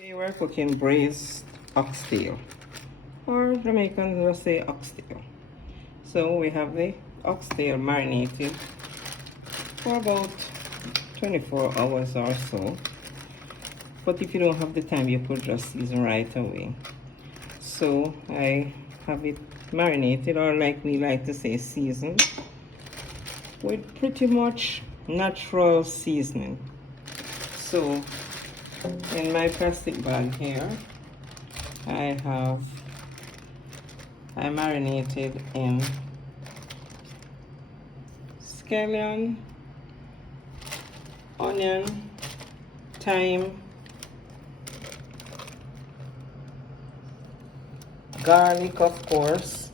Today we're cooking braised oxtail, or Jamaicans will say oxtail. So we have the oxtail marinated for about 24 hours or so. But if you don't have the time, you could just season right away. So I have it marinated, or like we like to say, seasoned, with pretty much natural seasoning. So in my plastic bag here, I marinated in scallion, onion, thyme, garlic, of course.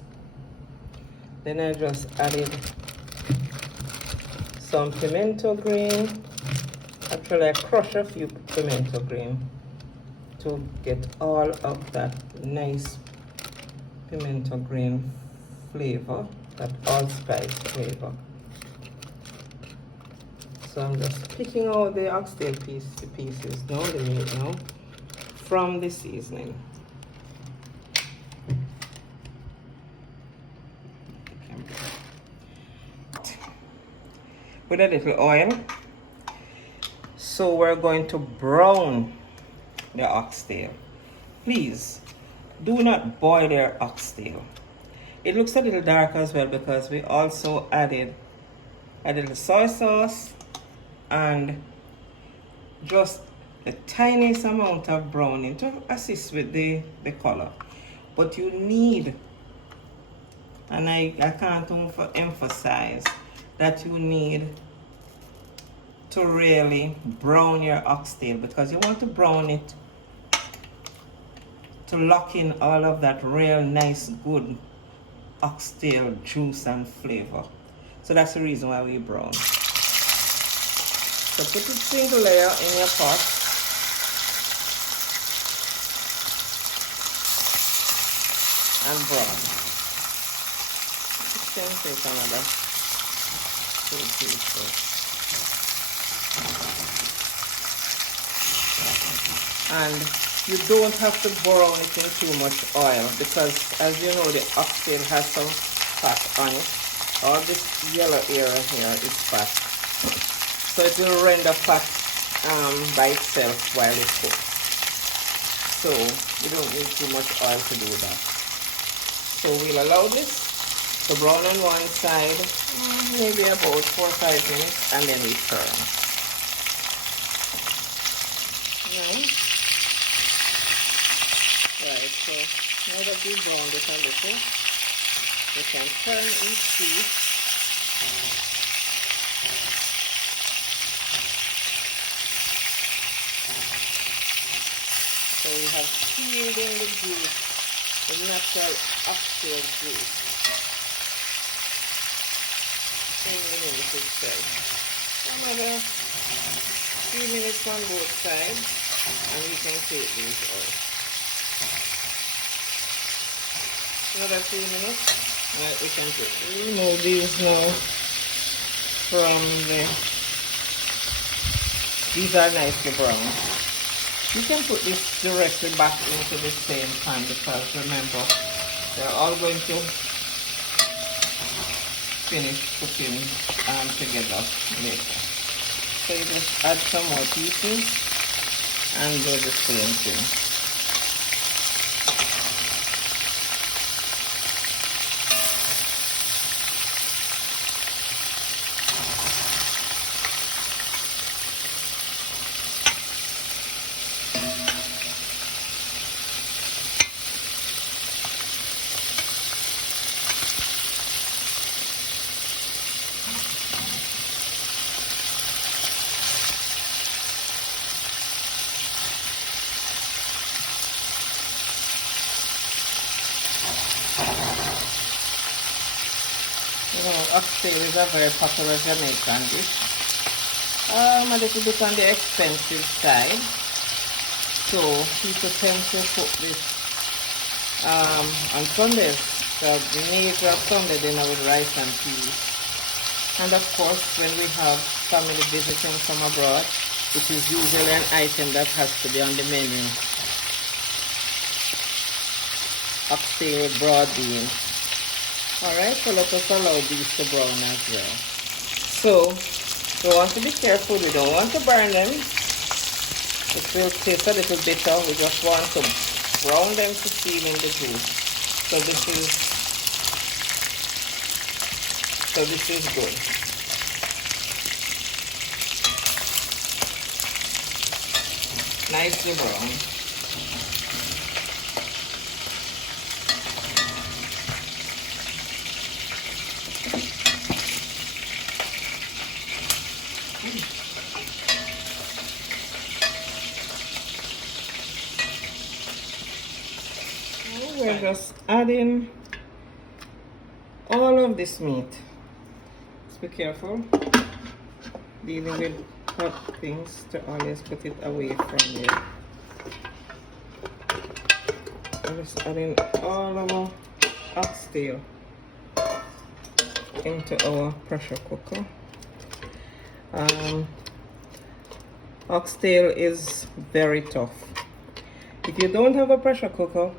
Then I just added some pimento green. Actually, I crush a few pimento green to get all of that nice pimento green flavor, that allspice flavor. So I'm just picking out the oxtail pieces now, the meat now, from the seasoning. With a little oil. So we're going to brown the oxtail. Please do not boil your oxtail. It looks a little dark as well because we also added a little soy sauce and just the tiniest amount of browning to assist with the color. But you need, and I can't emphasize that you need to really brown your oxtail, because you want to brown it to lock in all of that real nice good oxtail juice and flavor. So that's the reason why we brown. So put a single layer in your pot and brown. Then take another 2 teaspoons. And you don't have to brown it in too much oil, because as you know, the oxtail has some fat on it. All this yellow area here is fat, so it will render fat by itself while it cooks. So you don't need too much oil to do that. So we'll allow this to brown on one side, maybe about 4 or 5 minutes, and then we turn. Right, so now that we browned it a little, we can turn each piece. So we have peeled in the juice, the natural oxtail juice, in the minute itself. Another few minutes on both sides, and we can take these out. Another 2 minutes, we can remove these now from these are nicely brown. You can put this directly back into the same pan, because remember, they're all going to finish cooking together later. So you just add some more pieces and do the same thing. Oxtail is a very popular Jamaican dish. A little bit on the expensive side, so people tend to cook this on Sundays. So the nature of Sunday dinner with rice and peas. And of course, when we have family visiting from abroad, it is usually an item that has to be on the menu oxtail broad beans. Alright, so let us allow these to brown as well. So, we want to be careful, we don't want to burn them. It will taste a little bitter, we just want to brown them to seal in the juice. So this is good. Nicely brown. We're just adding all of this meat. Just be careful dealing with hot things to always put it away from you. I'm just adding all of our oxtail into our pressure cooker. Oxtail is very tough. If you don't have a pressure cooker,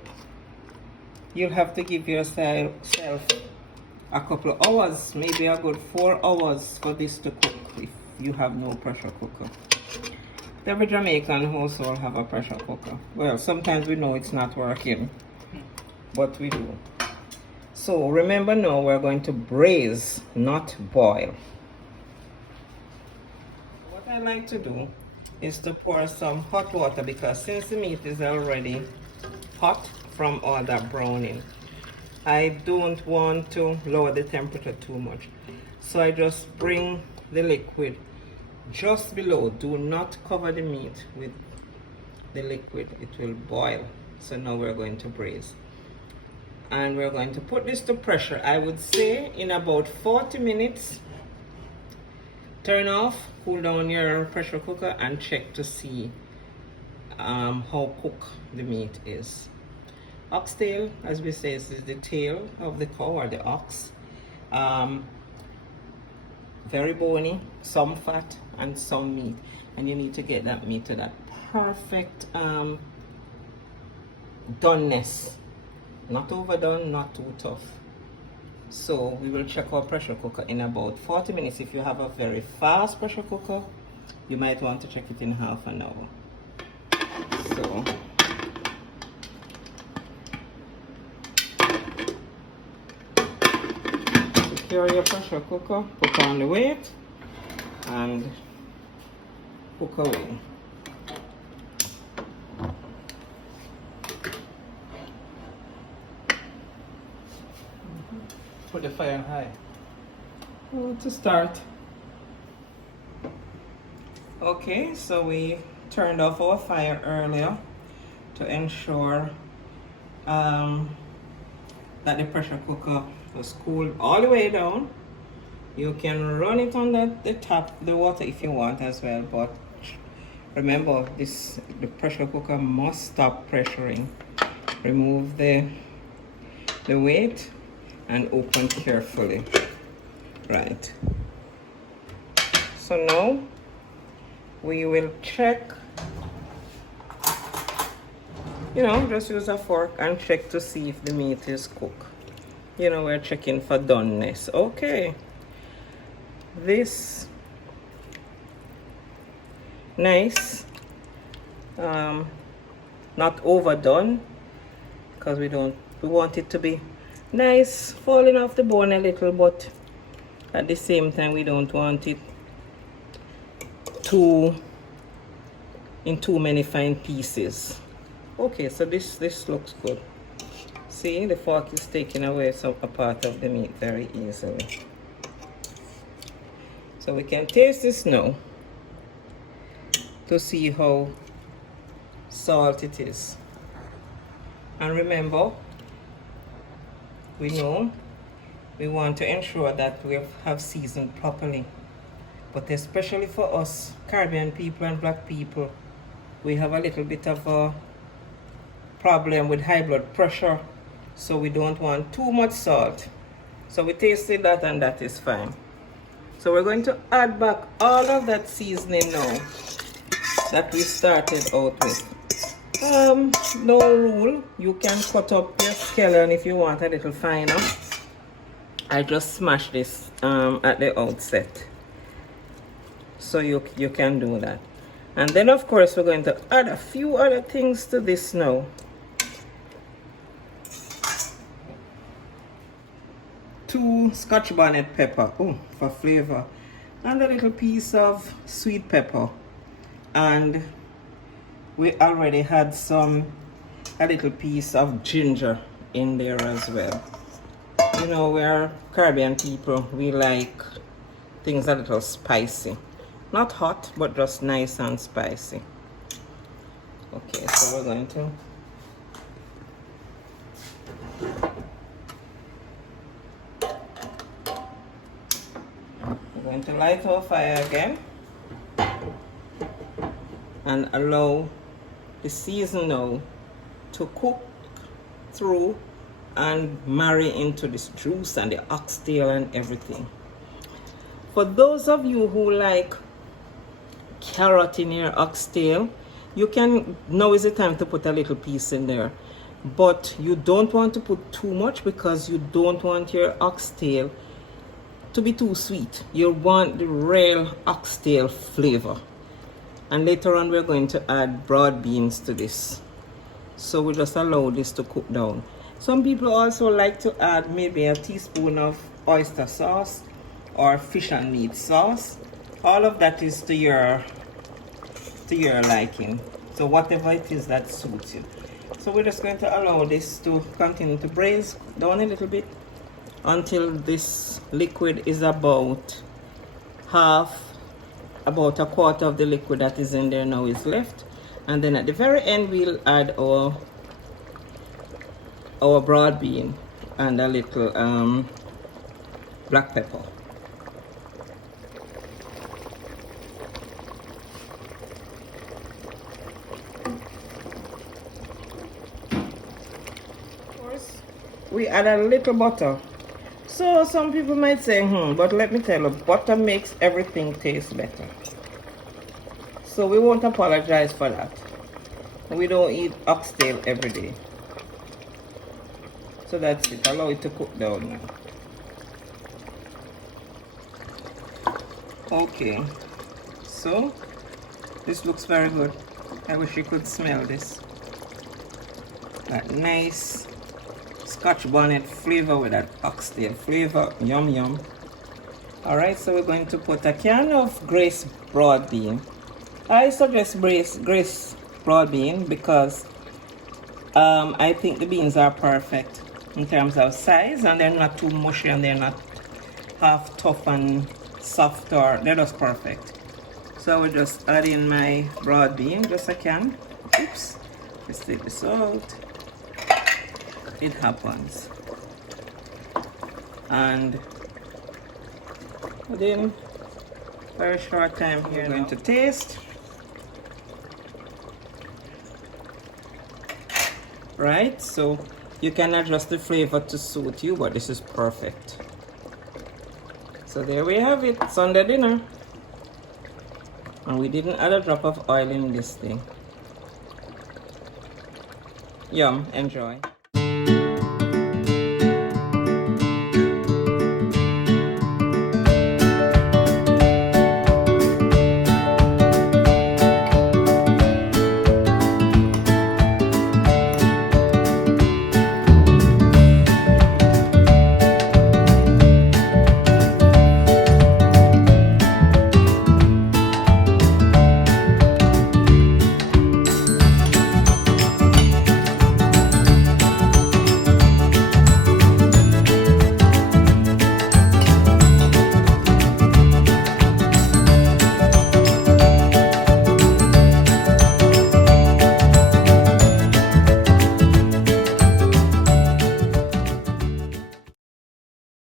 you'll have to give yourself a couple of hours, maybe a good 4 hours for this to cook if you have no pressure cooker. Every Jamaican household have a pressure cooker. Well, sometimes we know it's not working, but we do. So remember now, we're going to braise, not boil. What I like to do is to pour some hot water, because since the meat is already hot from all that browning, I don't want to lower the temperature too much. So I just bring the liquid just below. Do not cover the meat with the liquid, it will boil. So now we're going to braise. And we're going to put this to pressure, I would say in about 40 minutes. Turn off, cool down your pressure cooker and check to see how cooked the meat is. Oxtail, as we say, is the tail of the cow or the ox. Very bony, some fat and some meat. And you need to get that meat to that perfect doneness. Not overdone, not too tough. So we will check our pressure cooker in about 40 minutes. If you have a very fast pressure cooker, you might want to check it in half an hour. So secure your pressure cooker, put on the weight and cook away. Put the fire high. To start. Okay, so we turned off our fire earlier to ensure that the pressure cooker was cooled all the way down. You can run it on the top, the water if you want as well, but remember the pressure cooker must stop pressuring. Remove the weight and open carefully. Right. So now we will check, just use a fork and check to see if the meat is cooked. We're checking for doneness. Okay. This nice, not overdone, because we want it to be nice, falling off the bone a little, but at the same time we don't want it in too many fine pieces. Okay, so this looks good. See, the fork is taking away a part of the meat very easily. So we can taste this now to see how salt it is. And remember, we know we want to ensure that we have seasoned properly. But especially for us Caribbean people and black people, we have a little bit of a problem with high blood pressure, so we don't want too much salt. So we tasted that and that is fine. So we're going to add back all of that seasoning now that we started out with. No rule. You can cut up your scallion if you want a little finer. I just smashed this at the outset, so you can do that. And then of course we're going to add a few other things to this now. Two Scotch bonnet pepper, for flavor, and a little piece of sweet pepper. And we already had a little piece of ginger in there as well. You know, we're Caribbean people, we like things a little spicy. Not hot, but just nice and spicy. Okay, so we're going to light our fire again and allow the season now to cook through and marry into this juice and the oxtail and everything. For those of you who like carrot in your oxtail, you can, now is the time to put a little piece in there, but you don't want to put too much because you don't want your oxtail to be too sweet. You want the real oxtail flavor. And later on we're going to add broad beans to this, so we just allow this to cook down. Some people also like to add maybe a teaspoon of oyster sauce or fish and meat sauce. All of that is to your liking, so whatever it is that suits you. So we're just going to allow this to continue to braise down a little bit until this liquid is about a quarter of the liquid that is in there now is left. And then at the very end we'll add our broad bean and a little black pepper. Of course, we add a little butter. So some people might say, but let me tell you, butter makes everything taste better. So we won't apologize for that. We don't eat oxtail every day. So that's it. Allow it to cook down now. Okay. So this looks very good. I wish you could smell this. That nice Scotch bonnet flavor with that oxtail flavor. Yum yum. Alright, so we're going to put a can of Grace broad bean. I suggest Grace broad bean because I think the beans are perfect in terms of size, and they're not too mushy and they're not half tough and soft, or they're just perfect. So we'll just add in my broad bean, just a can. Oops, let's take this out. It happens. And within a very short time here, we're going to taste. Right, so you can adjust the flavor to suit you, but this is perfect. So there we have it, Sunday dinner. And we didn't add a drop of oil in this thing. Yum, enjoy.